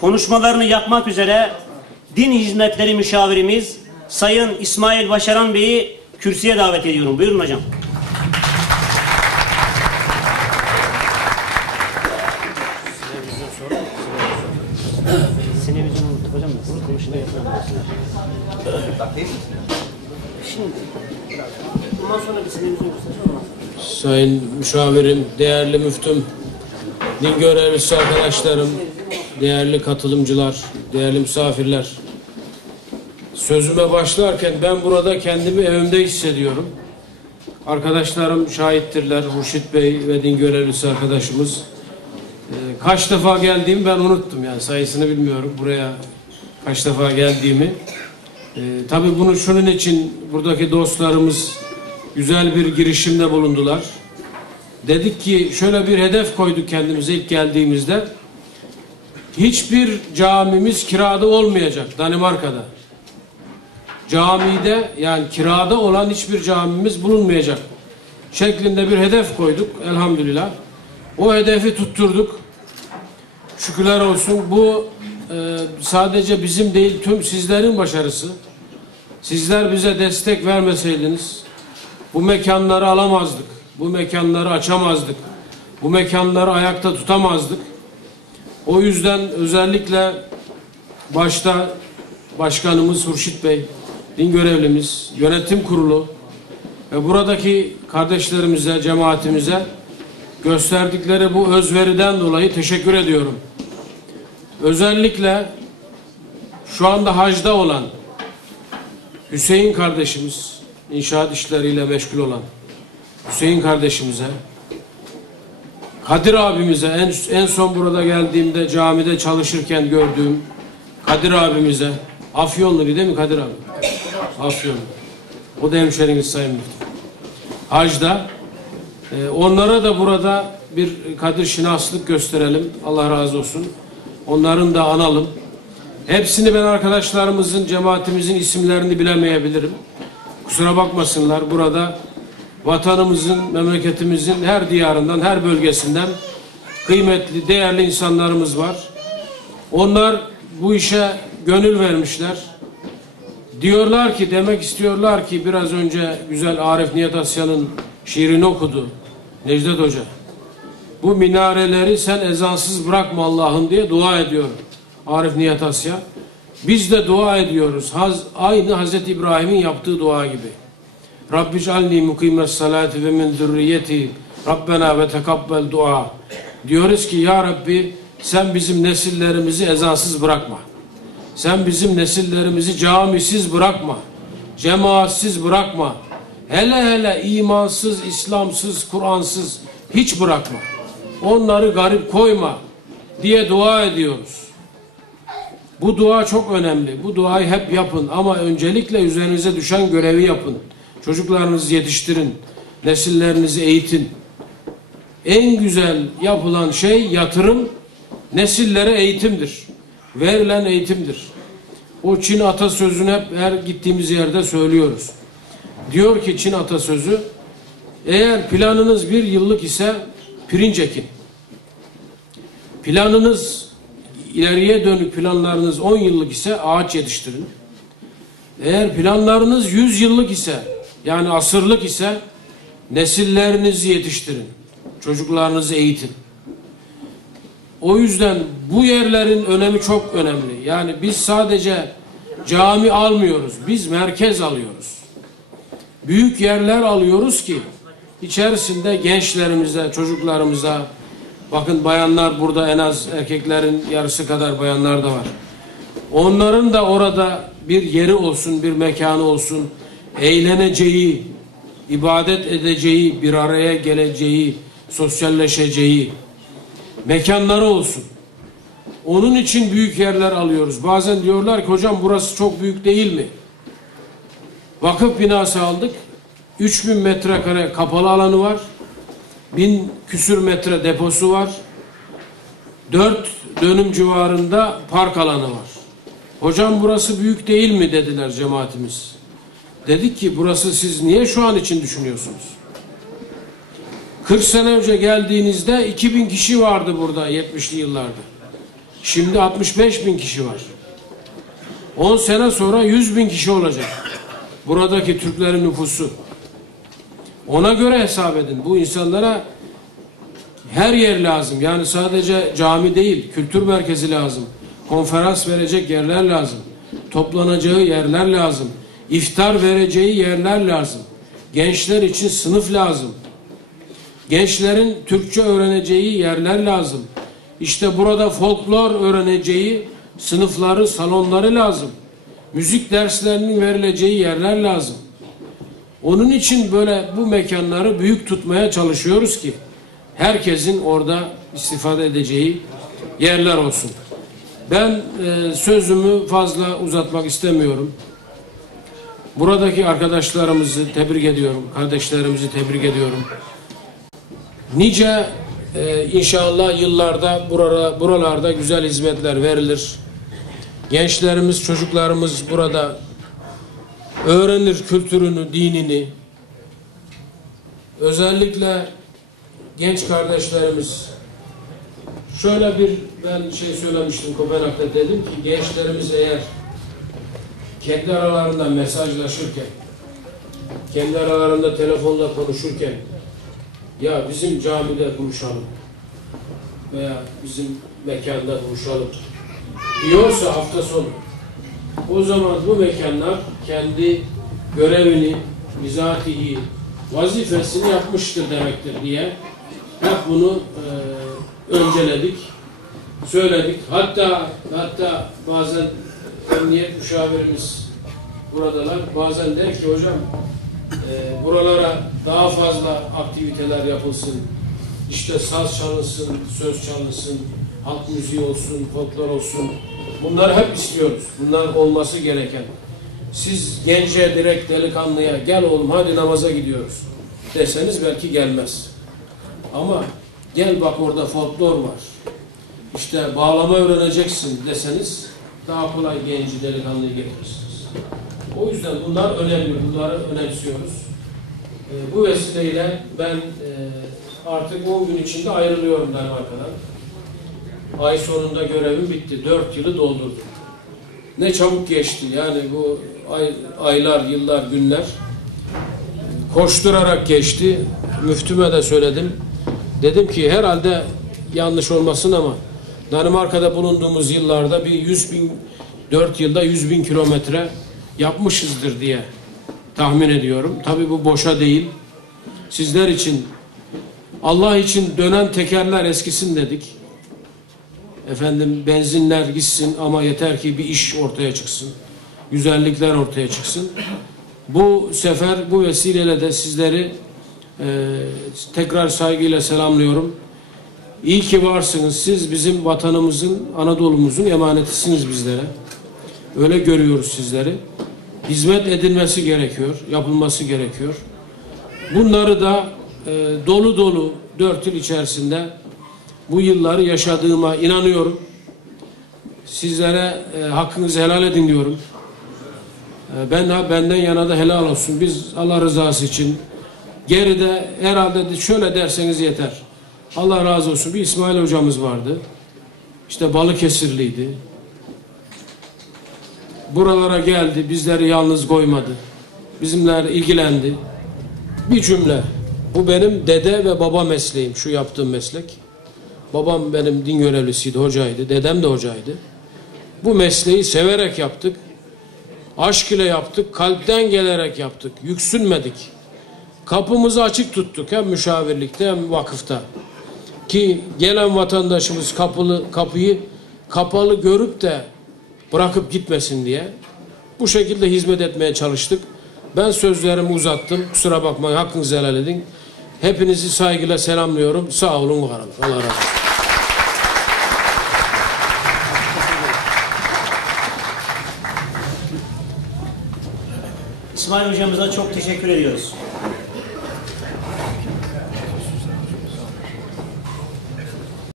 Konuşmalarını yapmak üzere Din Hizmetleri Müşavirimiz Sayın İsmail Başaran Bey'i kürsüye davet ediyorum. Buyurun hocam. Sayın müşavirim, değerli müftüm, din görevlisi arkadaşlarım, değerli katılımcılar, değerli misafirler. Sözüme başlarken ben burada kendimi evimde hissediyorum. Arkadaşlarım şahittirler, Hurşit Bey ve din görevlisi arkadaşımız. Ee, kaç defa geldiğimi ben unuttum yani sayısını bilmiyorum buraya kaç defa geldiğimi. Ee, tabii bunu şunun için buradaki dostlarımız güzel bir girişimde bulundular. Dedik ki şöyle bir hedef koyduk kendimize ilk geldiğimizde. Hiçbir camimiz kirada olmayacak Danimarka'da. Camide yani kirada olan hiçbir camimiz bulunmayacak şeklinde bir hedef koyduk elhamdülillah. O hedefi tutturduk. Şükürler olsun bu e, sadece bizim değil tüm sizlerin başarısı. Sizler bize destek vermeseydiniz bu mekanları alamazdık. Bu mekanları açamazdık. Bu mekanları ayakta tutamazdık. O yüzden özellikle başta başkanımız Hurşit Bey, din görevlimiz, yönetim kurulu ve buradaki kardeşlerimize, cemaatimize gösterdikleri bu özveriden dolayı teşekkür ediyorum. Özellikle şu anda hacda olan Hüseyin kardeşimiz, inşaat işleriyle meşgul olan Hüseyin kardeşimize, Kadir abimize, en, en son burada geldiğimde camide çalışırken gördüğüm Kadir abimize, Afyonlu değil mi Kadir abi? Afyonlu. O da hemşeriniz Sayın Müftü. Hacda. Ee, onlara da burada bir Kadir şinaslık gösterelim. Allah razı olsun. Onların da analım. Hepsini ben arkadaşlarımızın, cemaatimizin isimlerini bilemeyebilirim. Kusura bakmasınlar. Burada vatanımızın, memleketimizin her diyarından, her bölgesinden kıymetli, değerli insanlarımız var. Onlar bu işe gönül vermişler. Diyorlar ki, demek istiyorlar ki biraz önce güzel Arif Nihat Asya'nın şiirini okudu Necdet Hoca. Bu minareleri sen ezansız bırakma Allah'ım diye dua ediyor Arif Nihat Asya. Biz de dua ediyoruz. Haz, aynı Hazreti İbrahim'in yaptığı dua gibi. Rabbi calni mukimes salati ve min zürriyeti Rabbena ve tekabbel dua. Diyoruz ki ya Rabbi sen bizim nesillerimizi ezansız bırakma. Sen bizim nesillerimizi camisiz bırakma. Cemaatsiz bırakma. Hele hele imansız, İslamsız, Kur'ansız hiç bırakma. Onları garip koyma diye dua ediyoruz. Bu dua çok önemli. Bu duayı hep yapın ama öncelikle üzerinize düşen görevi yapın. Çocuklarınızı yetiştirin. Nesillerinizi eğitin. En güzel yapılan şey yatırım nesillere eğitimdir. Verilen eğitimdir. O Çin atasözünü hep her gittiğimiz yerde söylüyoruz. Diyor ki Çin atasözü eğer planınız bir yıllık ise pirinç ekin. Planınız ileriye dönük planlarınız 10 yıllık ise ağaç yetiştirin. Eğer planlarınız 100 yıllık ise yani asırlık ise nesillerinizi yetiştirin. Çocuklarınızı eğitin. O yüzden bu yerlerin önemi çok önemli. Yani biz sadece cami almıyoruz. Biz merkez alıyoruz. Büyük yerler alıyoruz ki içerisinde gençlerimize, çocuklarımıza bakın bayanlar burada en az erkeklerin yarısı kadar bayanlar da var. Onların da orada bir yeri olsun, bir mekanı olsun. Eğleneceği, ibadet edeceği, bir araya geleceği, sosyalleşeceği mekanları olsun. Onun için büyük yerler alıyoruz. Bazen diyorlar ki hocam burası çok büyük değil mi? Vakıf binası aldık. 3000 metrekare kapalı alanı var. 1000 küsür metre deposu var. 4 dönüm civarında park alanı var. Hocam burası büyük değil mi dediler cemaatimiz. Dedik ki burası siz niye şu an için düşünüyorsunuz? 40 sene önce geldiğinizde 2000 kişi vardı burada 70'li yıllarda. Şimdi 65 bin kişi var. 10 sene sonra 100 bin kişi olacak. Buradaki Türklerin nüfusu. Ona göre hesap edin. Bu insanlara her yer lazım. Yani sadece cami değil, kültür merkezi lazım. Konferans verecek yerler lazım. Toplanacağı yerler lazım. İftar vereceği yerler lazım. Gençler için sınıf lazım. Gençlerin Türkçe öğreneceği yerler lazım. İşte burada folklor öğreneceği sınıfları, salonları lazım. Müzik derslerinin verileceği yerler lazım. Onun için böyle bu mekanları büyük tutmaya çalışıyoruz ki herkesin orada istifade edeceği yerler olsun. Ben e, sözümü fazla uzatmak istemiyorum. Buradaki arkadaşlarımızı tebrik ediyorum, kardeşlerimizi tebrik ediyorum. Nice e, inşallah yıllarda burada, buralarda güzel hizmetler verilir. Gençlerimiz, çocuklarımız burada öğrenir kültürünü, dinini. Özellikle genç kardeşlerimiz şöyle bir ben şey söylemiştim Kopenhag'da dedim ki gençlerimiz eğer kendi aralarında mesajlaşırken kendi aralarında telefonla konuşurken ya bizim camide buluşalım veya bizim mekanda buluşalım diyorsa hafta sonu o zaman bu mekanlar kendi görevini, bizatihi, vazifesini yapmıştır demektir diye hep bunu e, önceledik, söyledik. Hatta hatta bazen emniyet müşavirimiz buradalar. Bazen der ki hocam e, buralara daha fazla aktiviteler yapılsın. İşte saz çalınsın, söz çalınsın, halk müziği olsun, folklor olsun. Bunları hep istiyoruz. Bunlar olması gereken. Siz gence direkt delikanlıya gel oğlum hadi namaza gidiyoruz deseniz belki gelmez. Ama gel bak orada folklor var. İşte bağlama öğreneceksin deseniz daha kolay genci delikanlıyı getirirsiniz. O yüzden bunlar önemli. Bunları önemsiyoruz. E, bu vesileyle ben e, artık 10 gün içinde ayrılıyorum Danimarka'dan. Ay sonunda görevim bitti. 4 yılı doldurdum. Ne çabuk geçti. Yani bu ay, aylar, yıllar, günler koşturarak geçti. Müftüme de söyledim. Dedim ki herhalde yanlış olmasın ama Danimarka'da bulunduğumuz yıllarda bir 100 bin, 4 yılda 100 bin kilometre yapmışızdır diye tahmin ediyorum. Tabii bu boşa değil. Sizler için Allah için dönen tekerler eskisin dedik. Efendim benzinler gitsin ama yeter ki bir iş ortaya çıksın. Güzellikler ortaya çıksın. Bu sefer bu vesileyle de sizleri e, tekrar saygıyla selamlıyorum. İyi ki varsınız. Siz bizim vatanımızın, Anadolu'muzun emanetisiniz bizlere. Öyle görüyoruz sizleri. Hizmet edilmesi gerekiyor, yapılması gerekiyor. Bunları da e, dolu dolu dört yıl içerisinde bu yılları yaşadığıma inanıyorum. Sizlere e, hakkınızı helal edin diyorum. E, ben benden yana da helal olsun. Biz Allah rızası için geride herhalde de şöyle derseniz yeter. Allah razı olsun. Bir İsmail hocamız vardı. İşte Balıkesirliydi. Buralara geldi. Bizleri yalnız koymadı. Bizimler ilgilendi. Bir cümle. Bu benim dede ve baba mesleğim. Şu yaptığım meslek. Babam benim din görevlisiydi, hocaydı. Dedem de hocaydı. Bu mesleği severek yaptık. Aşk ile yaptık. Kalpten gelerek yaptık. Yüksünmedik. Kapımızı açık tuttuk. Hem müşavirlikte hem vakıfta. Ki gelen vatandaşımız kapılı, kapıyı kapalı görüp de bırakıp gitmesin diye. Bu şekilde hizmet etmeye çalıştık. Ben sözlerimi uzattım. Kusura bakmayın. Hakkınızı helal edin. Hepinizi saygıyla selamlıyorum. Sağ olun, var olun. Allah razı olsun. İsmail hocamıza çok teşekkür ediyoruz.